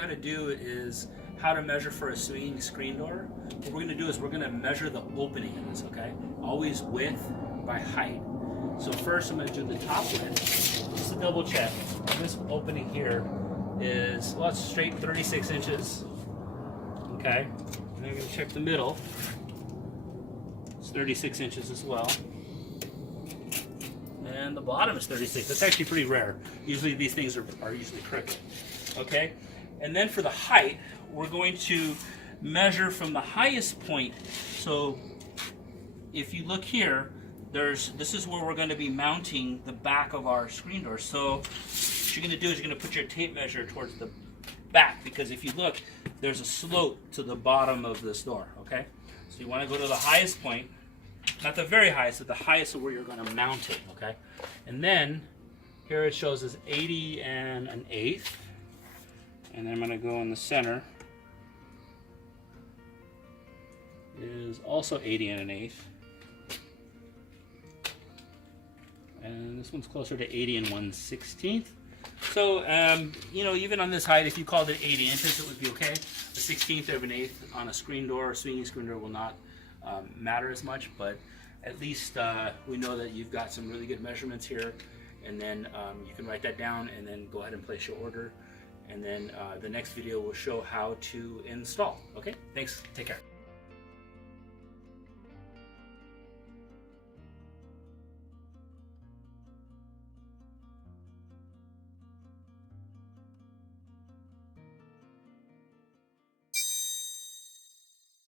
got to do is how to measure for a swinging screen door. What we're going to do is we're going to measure the opening in this, okay? Always width by height. So first I'm going to do the top width, just to double check. This opening here is, well, it's straight 36 inches, okay? And I'm going to check the middle. It's 36 inches as well. And the bottom is 36. That's actually pretty rare. Usually these things are usually crooked, okay? And then for the height, we're going to measure from the highest point. So if you look here, this is where we're going to be mounting the back of our screen door. So what you're going to do is you're going to put your tape measure towards the back, because if you look, there's a slope to the bottom of this door, okay? So you want to go to the highest point, not the very highest, but the highest of where you're going to mount it, okay? And then here it shows as 80 and an eighth. And then I'm going to go in the center. Is also 80 and an eighth. And this one's closer to 80 and 1/16. So, you know, even on this height, if you called it 80 inches, it would be okay. A 1/16 of an eighth on a screen door, a swinging screen door, will not matter as much, but at least we know that you've got some really good measurements here. And then you can write that down and then go ahead and place your order. And then the next video will show how to install. Okay, thanks, take care.